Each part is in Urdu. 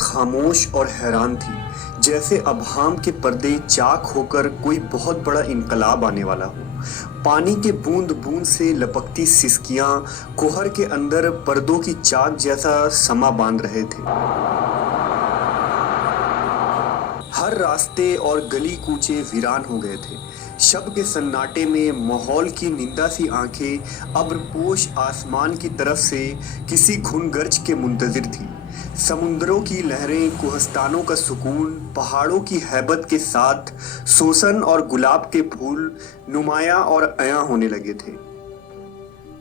خاموش اور حیران تھی، جیسے ابہام کے پردے چاک ہو کر کوئی بہت بڑا انقلاب آنے والا ہو۔ پانی کے بوند بوند سے لپکتی سسکیاں کوہر کے اندر پردوں کی چاک جیسا سما باندھ رہے تھے۔ ہر راستے اور گلی کوچے ویران ہو گئے تھے۔ شب کے سناٹے میں ماحول کی نندا سی آنکھیں ابر پوش آسمان کی طرف سے کسی گھن گرج کے منتظر تھی۔ سمندروں کی لہریں، کوہستانوں کا سکون، پہاڑوں کی ہیبت کے ساتھ سوسن اور گلاب کے پھول نمایاں اور عیاں ہونے لگے تھے۔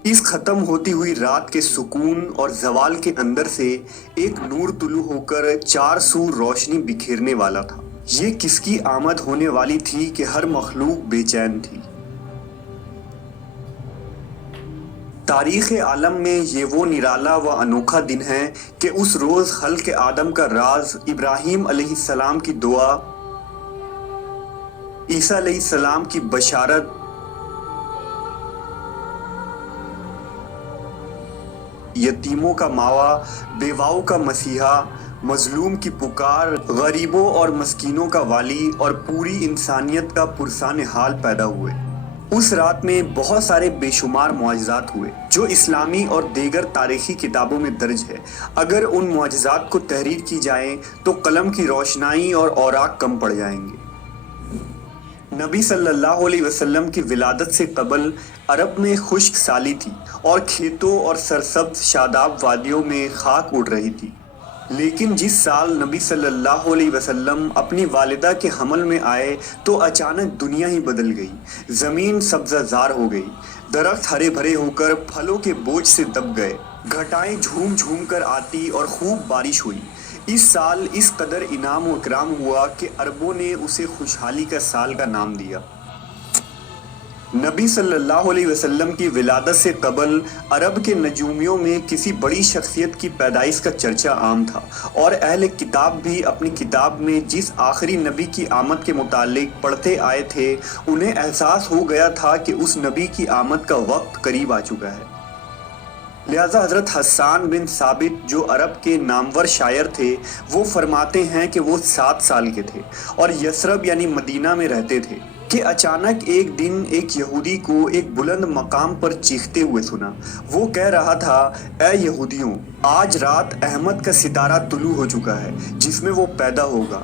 اس ختم ہوتی ہوئی رات کے سکون اور زوال کے اندر سے ایک نور طلوع ہو کر چار سو روشنی بکھیرنے والا تھا۔ یہ کس کی آمد ہونے والی تھی کہ ہر مخلوق بے چین تھی۔ تاریخ عالم میں یہ وہ نرالا و انوکھا دن ہے کہ اس روز خلق آدم کا راز، ابراہیم علیہ السلام کی دعا، عیسیٰ علیہ السلام کی بشارت، یتیموں کا ماوا، بیواؤں کا مسیحا، مظلوم کی پکار، غریبوں اور مسکینوں کا والی اور پوری انسانیت کا پرسان حال پیدا ہوئے۔ اس رات میں بہت سارے بے شمار معجزات ہوئے جو اسلامی اور دیگر تاریخی کتابوں میں درج ہے۔ اگر ان معجزات کو تحریر کی جائے تو قلم کی روشنائی اور اوراق کم پڑ جائیں گے۔ نبی صلی اللہ علیہ وسلم کی ولادت سے قبل عرب میں خشک سالی تھی اور کھیتوں اور سرسبز شاداب وادیوں میں خاک اڑ رہی تھی۔ لیکن جس سال نبی صلی اللہ علیہ وسلم اپنی والدہ کے حمل میں آئے تو اچانک دنیا ہی بدل گئی۔ زمین سبزہ زار ہو گئی، درخت ہرے بھرے ہو کر پھلوں کے بوجھ سے دب گئے، گھٹائیں جھوم جھوم کر آتی اور خوب بارش ہوئی۔ اس سال اس قدر انعام و اکرام ہوا کہ عربوں نے اسے خوشحالی کا سال کا نام دیا۔ نبی صلی اللہ علیہ وسلم کی ولادت سے قبل عرب کے نجومیوں میں کسی بڑی شخصیت کی پیدائش کا چرچہ عام تھا، اور اہل کتاب بھی اپنی کتاب میں جس آخری نبی کی آمد کے متعلق پڑھتے آئے تھے، انہیں احساس ہو گیا تھا کہ اس نبی کی آمد کا وقت قریب آ چکا ہے۔ لہذا حضرت حسان بن ثابت جو عرب کے نامور شاعر تھے، وہ فرماتے ہیں کہ وہ 7 سال کے تھے اور یثرب یعنی مدینہ میں رہتے تھے کہ اچانک ایک دن ایک یہودی کو ایک بلند مقام پر چیختے ہوئے سنا۔ وہ کہہ رہا تھا، اے یہودیوں، آج رات احمد کا ستارہ طلوع ہو چکا ہے جس میں وہ پیدا ہوگا۔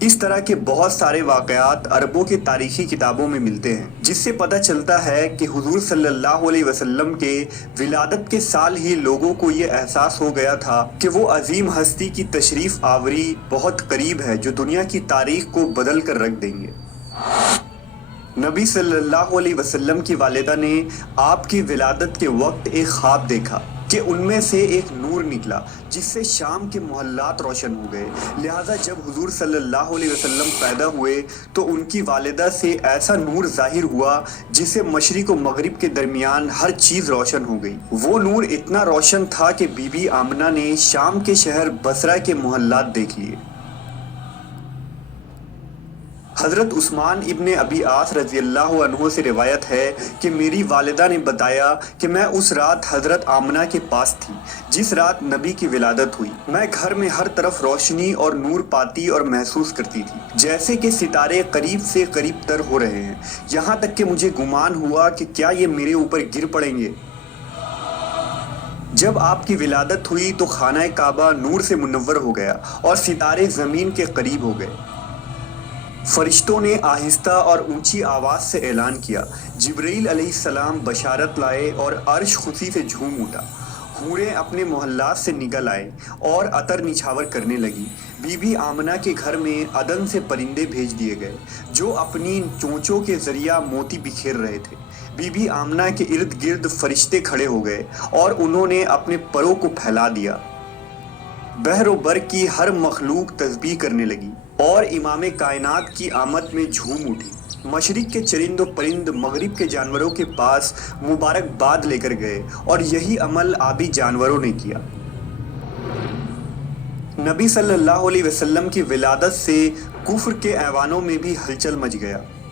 اس طرح کے بہت سارے واقعات عربوں کے تاریخی کتابوں میں ملتے ہیں، جس سے پتہ چلتا ہے کہ حضور صلی اللہ علیہ وسلم کے ولادت کے سال ہی لوگوں کو یہ احساس ہو گیا تھا کہ وہ عظیم ہستی کی تشریف آوری بہت قریب ہے جو دنیا کی تاریخ کو بدل کر رکھ دیں گے۔ نبی صلی اللہ علیہ وسلم کی والدہ نے آپ کی ولادت کے وقت ایک خواب دیکھا کہ ان میں سے ایک نور نکلا جس سے شام کے محلات روشن ہو گئے۔ لہٰذا جب حضور صلی اللہ علیہ وسلم پیدا ہوئے تو ان کی والدہ سے ایسا نور ظاہر ہوا جس سے مشرق و مغرب کے درمیان ہر چیز روشن ہو گئی۔ وہ نور اتنا روشن تھا کہ بی بی آمنہ نے شام کے شہر بصرہ کے محلات دیکھ لیے۔ حضرت عثمان ابن ابی عاص رضی اللہ عنہ سے روایت ہے کہ میری والدہ نے بتایا کہ میں اس رات حضرت آمنہ کے پاس تھی جس رات نبی کی ولادت ہوئی۔ میں گھر میں ہر طرف روشنی اور نور پاتی اور محسوس کرتی تھی، جیسے کہ ستارے قریب سے قریب تر ہو رہے ہیں، یہاں تک کہ مجھے گمان ہوا کہ کیا یہ میرے اوپر گر پڑیں گے۔ جب آپ کی ولادت ہوئی تو خانہ کعبہ نور سے منور ہو گیا اور ستارے زمین کے قریب ہو گئے۔ فرشتوں نے آہستہ اور اونچی آواز سے اعلان کیا، جبرائیل علیہ السلام بشارت لائے اور عرش خوشی سے جھوم اٹھا۔ حوریں اپنے محلات سے نکل آئے اور عطر نچھاور کرنے لگی۔ بی بی آمنہ کے گھر میں عدن سے پرندے بھیج دیے گئے جو اپنی چونچوں کے ذریعہ موتی بکھیر رہے تھے۔ بی بی آمنہ کے ارد گرد فرشتے کھڑے ہو گئے اور انہوں نے اپنے پروں کو پھیلا دیا۔ بحر و بر کی ہر مخلوق تسبیح کرنے لگی اور امام کائنات کی آمد میں جھوم اٹھی۔ مشرق کے چرند و پرند مغرب کے جانوروں کے پاس مبارکباد لے کر گئے اور یہی عمل آبی جانوروں نے کیا۔ نبی صلی اللہ علیہ وسلم کی ولادت سے کفر کے ایوانوں میں بھی ہلچل مچ گیا۔